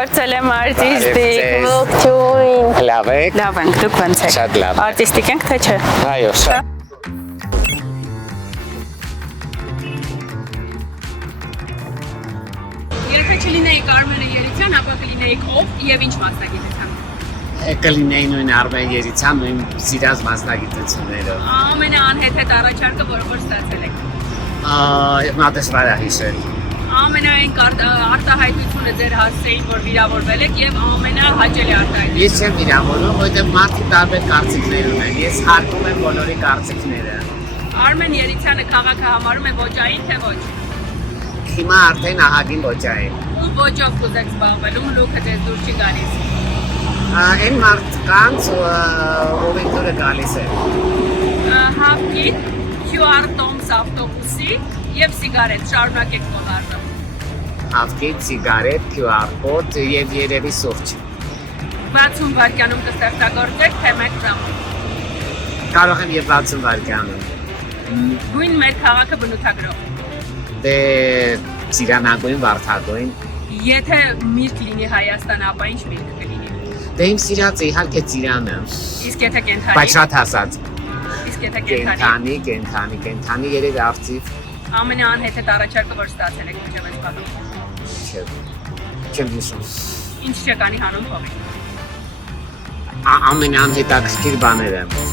Փորձել եմ արտիստիկ, ողջույն։ Լավ եք։ Լավ ենք, դուք ո՞նց եք։ Շատ լավ։ Արտիստիկ ենք, թե չէ։ Այո, շատ։ Եթե չլինեիք Արմենը Երիցյան, ապա կլինեիք ով եւ ինչ մասնագիտության։ Կլինեի նույն Արմեն Երիցյան, նույն սիրած մասնագիտությունները։ Ամենաանհեթեթ առաջարկը, որը որ ստացել եք։ Մատեսվարա հիշել։ Ամենային արտահայտությունը ձեր հասցեին, որ վիրավորվել եք եւ ամենահաճելի արտահայտությունը։ Ես չեմ վիրավորում, որովհետև մարդիկ տարբեր կարծիքներ ունեն։ Ես հարգում եմ բոլորի կարծիքները։ Արմեն Երիցյանը քաղաքը համարում է ոճային թե ոչ։ Հիմա արդեն ահագին ոճային։ Ում ոճով կուզեք զբաղվել, ում լուքը ձեզ դուր չի գալիս։ Այն մարդկանց ովին դուրը գալիս է։ Հապկին, QR Toms ավտոբուսի եւ սիգարետ շարունակեք ողարը։ Հավկիտ, սիգարետ, QR կոդ եւ երևի սուրճ։ 60 վայրկյանում կստեղծագործեք թե 1 ժամ։ Կարող եմ եւ 60 վայրկյանում։ Գույն մեր քաղաքը բնութագրող։ Դե ծիրանագույն, վարդագույն։ Եթե միրգ լինի Հայաստան, ապա ինչ միրգ կլինի։ Դե իմ սիրածը իհարկե ծիրանը։ Իսկ եթե կենթանի։ Բայց շատ հասած։ Իսկ եթե կենթանի։ Կենթանի երևի արծիվ։ Ամենաանհեթեթ առաջարկը, որ ստացել եք միջև այս բանում։ Չեմ հիշում։ Ինչ չեկանի հանում փողի։ Ամենաանհետաքրքիր բաները։